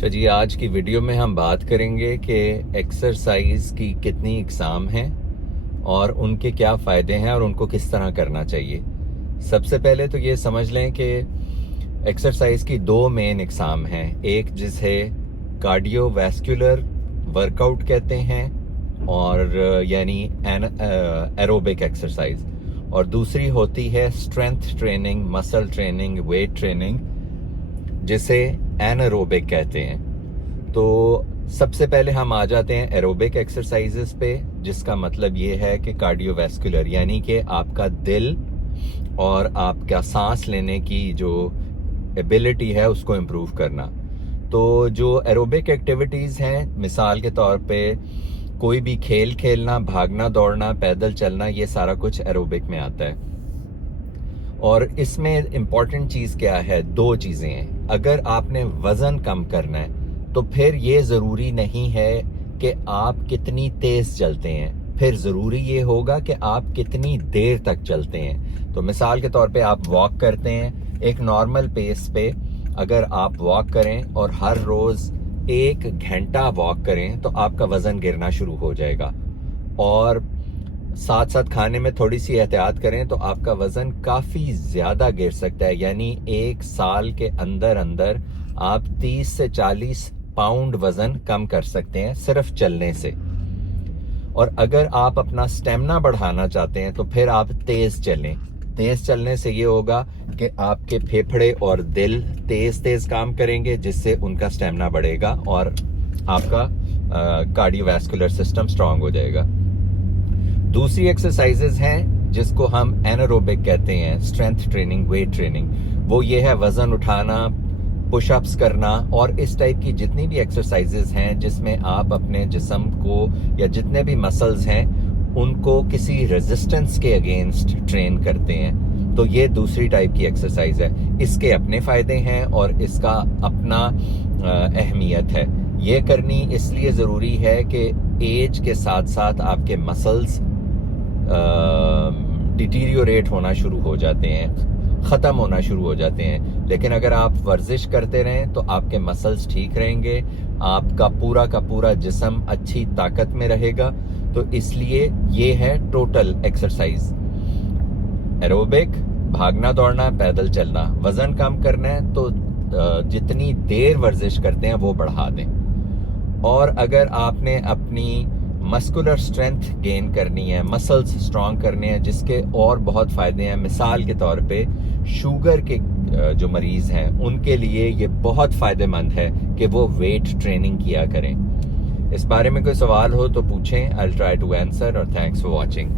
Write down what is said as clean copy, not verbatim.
تو جی آج کی ویڈیو میں ہم بات کریں گے کہ ایکسرسائز کی کتنی اقسام ہیں اور ان کے کیا فائدے ہیں اور ان کو کس طرح کرنا چاہیے۔ سب سے پہلے تو یہ سمجھ لیں کہ ایکسرسائز کی دو مین اقسام ہیں، ایک جسے کارڈیو ویسکولر ورک آؤٹ کہتے ہیں اور یعنی ایروبک ایکسرسائز، اور دوسری ہوتی ہے اسٹرینتھ ٹریننگ، مسل ٹریننگ، ویٹ ٹریننگ، جسے ایناروبک کہتے ہیں۔ تو سب سے پہلے ہم آ جاتے ہیں ایروبک ایکسرسائزز پہ، جس کا مطلب یہ ہے کہ کارڈیو ویسکولر، یعنی کہ آپ کا دل اور آپ کا سانس لینے کی جو ایبلٹی ہے اس کو امپروو کرنا۔ تو جو ایروبک ایکٹیویٹیز ہیں، مثال کے طور پہ کوئی بھی کھیل کھیلنا، بھاگنا دوڑنا، پیدل چلنا، یہ سارا کچھ ایروبک میں آتا ہے۔ اور اس میں امپورٹنٹ چیز کیا ہے؟ دو چیزیں ہیں۔ اگر آپ نے وزن کم کرنا ہے تو پھر یہ ضروری نہیں ہے کہ آپ کتنی تیز چلتے ہیں، پھر ضروری یہ ہوگا کہ آپ کتنی دیر تک چلتے ہیں۔ تو مثال کے طور پہ آپ واک کرتے ہیں، ایک نارمل پیس پہ اگر آپ واک کریں اور ہر روز 1 گھنٹہ واک کریں تو آپ کا وزن گرنا شروع ہو جائے گا، اور ساتھ ساتھ کھانے میں تھوڑی سی احتیاط کریں تو آپ کا وزن کافی زیادہ گر سکتا ہے، یعنی 1 سال کے اندر آپ 30 سے 40 پاؤنڈ وزن کم کر سکتے ہیں صرف چلنے سے۔ اور اگر آپ اپنا سٹیمنا بڑھانا چاہتے ہیں تو پھر آپ تیز چلیں۔ تیز چلنے سے یہ ہوگا کہ آپ کے پھیپھڑے اور دل تیز کام کریں گے، جس سے ان کا سٹیمنا بڑھے گا اور آپ کا کارڈیو ویسکولر سسٹم سٹرانگ ہو جائے گا۔ دوسری ایکسرسائزز ہیں جس کو ہم ایناروبک کہتے ہیں، اسٹرینتھ ٹریننگ، ویٹ ٹریننگ۔ وہ یہ ہے وزن اٹھانا، پش اپس کرنا، اور اس ٹائپ کی جتنی بھی ایکسرسائزز ہیں جس میں آپ اپنے جسم کو یا جتنے بھی مسلز ہیں ان کو کسی ریزسٹنس کے اگینسٹ ٹرین کرتے ہیں۔ تو یہ دوسری ٹائپ کی ایکسرسائز ہے۔ اس کے اپنے فائدے ہیں اور اس کا اپنا اہمیت ہے۔ یہ کرنی اس لیے ضروری ہے کہ ایج کے ساتھ ساتھ آپ کے مسلز ڈیٹیریوریٹ ہونا شروع ہو جاتے ہیں، ختم ہونا شروع ہو جاتے ہیں۔ لیکن اگر آپ ورزش کرتے رہیں تو آپ کے مسلز ٹھیک رہیں گے، آپ کا پورا جسم اچھی طاقت میں رہے گا۔ تو اس لیے یہ ہے ٹوٹل ایکسرسائز۔ ایروبک، بھاگنا دوڑنا، پیدل چلنا۔ وزن کم کرنا ہے تو جتنی دیر ورزش کرتے ہیں وہ بڑھا دیں۔ اور اگر آپ نے اپنی مسکولر اسٹرینتھ گین کرنی ہے، مسلز اسٹرانگ کرنے ہیں، جس کے اور بہت فائدے ہیں، مثال کے طور پہ شوگر کے جو مریض ہیں ان کے لیے یہ بہت فائدہ مند ہے کہ وہ ویٹ ٹریننگ کیا کریں۔ اس بارے میں کوئی سوال ہو تو پوچھیں، I'll try to answer، اور thanks for watching۔